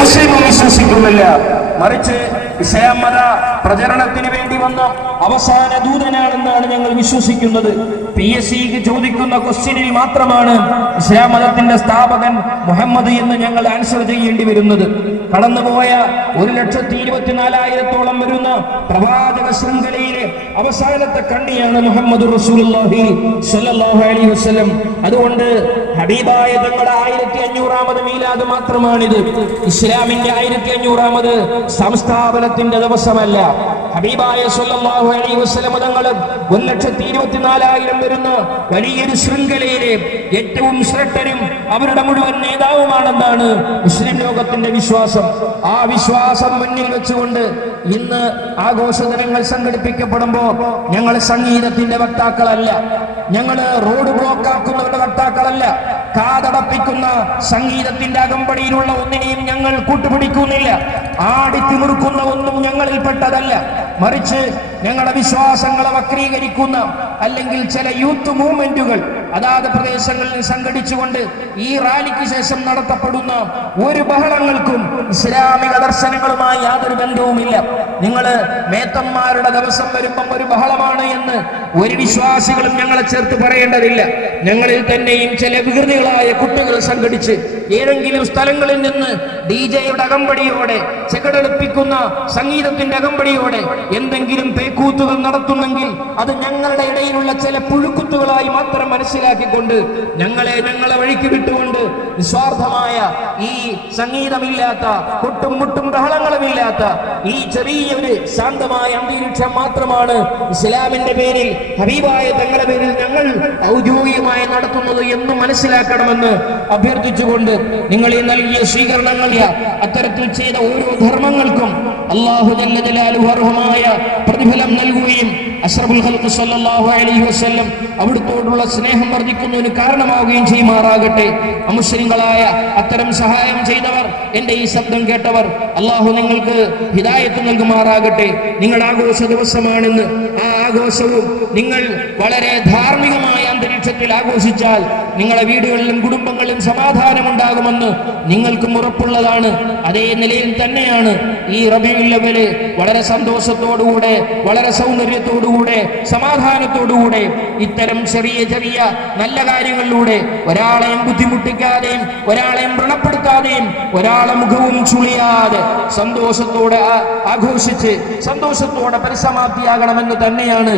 മുസ്ലിമും വിശ്വസിക്കുന്നില്ല. മറിച്ച് ഇസ്ലാം മത പ്രചരണത്തിന് വേണ്ടി വന്ന അവസാന ദൂതനാണെന്നാണ് ഞങ്ങൾ വിശ്വസിക്കുന്നത്. പി എസ് സിക്ക് ചോദിക്കുന്ന ക്വസ്റ്റ്യനിൽ മാത്രമാണ് ഇസ്ലാമതത്തിന്റെ സ്ഥാപകൻ മുഹമ്മദ് എന്ന് ഞങ്ങൾ ആൻസർ ചെയ്യേണ്ടി വരുന്നത്. കടന്നുപോയ ഒരു ലക്ഷത്തി ഇരുപത്തിനാലായിരത്തോളം വരുന്ന പ്രവാചക ശൃംഖലയിലെ അവസാനത്തെ കണ്ണിയാണ് മുഹമ്മദ് റസൂൽ അലൈഹി വസല്ലം. അതുകൊണ്ട് ഹബീബായ തങ്ങളുടെ ആയിരത്തി അഞ്ഞൂറാമത് മീലാദ് മാത്രമാണിത്. ഇസ്ലാമിന്റെ ആയിരത്തി അഞ്ഞൂറാമത് സംസ്ഥാപനത്തിന്റെ ദിവസമല്ല. ഹബീബായ സല്ലല്ലാഹു അലൈഹി വസല്ലം തങ്ങൾ ഒരു ലക്ഷത്തി ഇരുപത്തിനാലായിരം വരുന്ന വലിയൊരു ശൃംഖലയിലെ ഏറ്റവും ശ്രദ്ധരും അവരുടെ മുഴുവൻ നേതാവുമാണെന്നാണ് മുസ്ലിം ലോകത്തിന്റെ വിശ്വാസം. ആ വിശ്വാസം മുന്നിൽ വെച്ചുകൊണ്ട് ഇന്ന് ആഘോഷ ദിനങ്ങൾ സംഘടിപ്പിക്കപ്പെടുമ്പോ ഞങ്ങൾ സംഗീതത്തിന്റെ വക്താക്കളല്ല. ഞങ്ങൾ റോഡ് ബ്ലോക്ക് വക്താക്കളല്ല കാതടപ്പിക്കുന്ന സംഗീതത്തിന്റെ അകമ്പടിയിലുള്ള ഒന്നിനെയും ഞങ്ങൾ കൂട്ടുപിടിക്കുന്നില്ല. ആടിത്തിമുറുക്കുന്ന ഒന്നും ഞങ്ങളിൽ പെട്ടതല്ല. മറിച്ച് ഞങ്ങളുടെ വിശ്വാസങ്ങളെ വക്രീകരിക്കുന്ന അല്ലെങ്കിൽ ചില യൂത്ത് മൂവ്മെന്റുകൾ അതാത് പ്രദേശങ്ങളിൽ സംഘടിച്ചുകൊണ്ട് ഈ റാലിക്ക് ശേഷം നടത്തപ്പെടുന്ന ഒരു ബഹളങ്ങൾക്കും ഇസ്ലാമിക ദർശനങ്ങളുമായി യാതൊരു ബന്ധവുമില്ല. നിങ്ങൾ മേത്തന്മാരുടെ ദിവസം വരുമ്പം ഒരു ബഹളമാണ് എന്ന് ഒരു വിശ്വാസികളും ഞങ്ങളെ ചേർത്ത് പറയേണ്ടതില്ല. ഞങ്ങളിൽ തന്നെയും ചില വികൃതികളായ കുട്ടികൾ സംഘടിച്ച് ഏതെങ്കിലും സ്ഥലങ്ങളിൽ നിന്ന് ഡി ജെയുടെ അകമ്പടിയോടെ ചെകടെടുപ്പിക്കുന്ന സംഗീതത്തിന്റെ അകമ്പടിയോടെ എന്തെങ്കിലും പേക്കൂത്തുകൾ നടത്തുന്നെങ്കിൽ അത് ഞങ്ങളുടെ ഇടയിലുള്ള ചില പുഴുക്കുത്തുകളായി മാത്രം മനസ്സിലാക്കിക്കൊണ്ട് ഞങ്ങളെ ഞങ്ങളെ വഴിക്ക് വിട്ടുകൊണ്ട് നിസ്വാർത്ഥമായ ഈ സംഗീതമില്ലാത്ത കൊട്ടും മുട്ടും ബഹളങ്ങളുമില്ലാത്ത ഈ ചെറിയൊരു ശാന്തമായ അന്തരീക്ഷം മാത്രമാണ് ഇസ്ലാമിന്റെ പേരിൽ ഹബീബായ തങ്ങളുടെ പേരിൽ ഞങ്ങൾ ഔദ്യോഗികമായി നടത്തുന്നത് എന്ന് മനസ്സിലാക്കണമെന്ന് അഭ്യർത്ഥിച്ചുകൊണ്ട് നിങ്ങൾ ഈ നൽകിയ സ്വീകരണങ്ങൾ അത്തരത്തിൽ ചെയ്ത ഓരോ ധർമ്മങ്ങൾക്കും അള്ളാഹു ജല്ല ജലാലുഹർഹമായ പ്രതിഫലം നൽകുകയും അഷ്റഫുൽ ഖൽഖ് സല്ലല്ലാഹു അലൈഹി വസല്ലം അവിടുത്തോടുള്ള സ്നേഹം വർദ്ധിക്കുന്നതിന് കാരണമാവുകയും ചെയ്യുമാറാകട്ടെ. അമുസ്ലിങ്ങളായ അത്തരം സഹായം ചെയ്തവർ എന്റെ ഈ ശബ്ദം കേട്ടവർ അള്ളാഹു നിങ്ങൾക്ക് ഹിദായത്ത് നൽകുമാറാകട്ടെ. നിങ്ങളുടെ ആഘോഷ ദിവസമാണെന്ന് ആ ആഘോഷവും നിങ്ങൾ വളരെ ധാർമ്മികമായ അന്തരീക്ഷത്തിൽ ആഘോഷിച്ചാൽ നിങ്ങളുടെ വീടുകളിലും കുടുംബങ്ങളിലും സമാധാനമുണ്ടാകുമെന്ന് നിങ്ങൾക്കും ഉറപ്പുള്ളതാണ്. അതേ നിലയിൽ തന്നെയാണ് ഈ റബിയുല്ലവൽ വളരെ സന്തോഷത്തോടുകൂടെ വളരെ സൗന്ദര്യത്തോടുകൂടെ സമാധാനത്തോടുകൂടെ ഇത്തരം ചെറിയ ചെറിയ നല്ല കാര്യങ്ങളിലൂടെ ഒരാളെയും ബുദ്ധിമുട്ടിക്കാതെയും ഒരാളെയും വ്രണപ്പെടുത്താതെയും ഒരാളെ മുഖവും ചുളിയാതെ സന്തോഷത്തോടെ ആഘോഷിച്ച് സന്തോഷത്തോടെ പരിസമാപ്തിയാകണമെന്ന് തന്നെയാണ്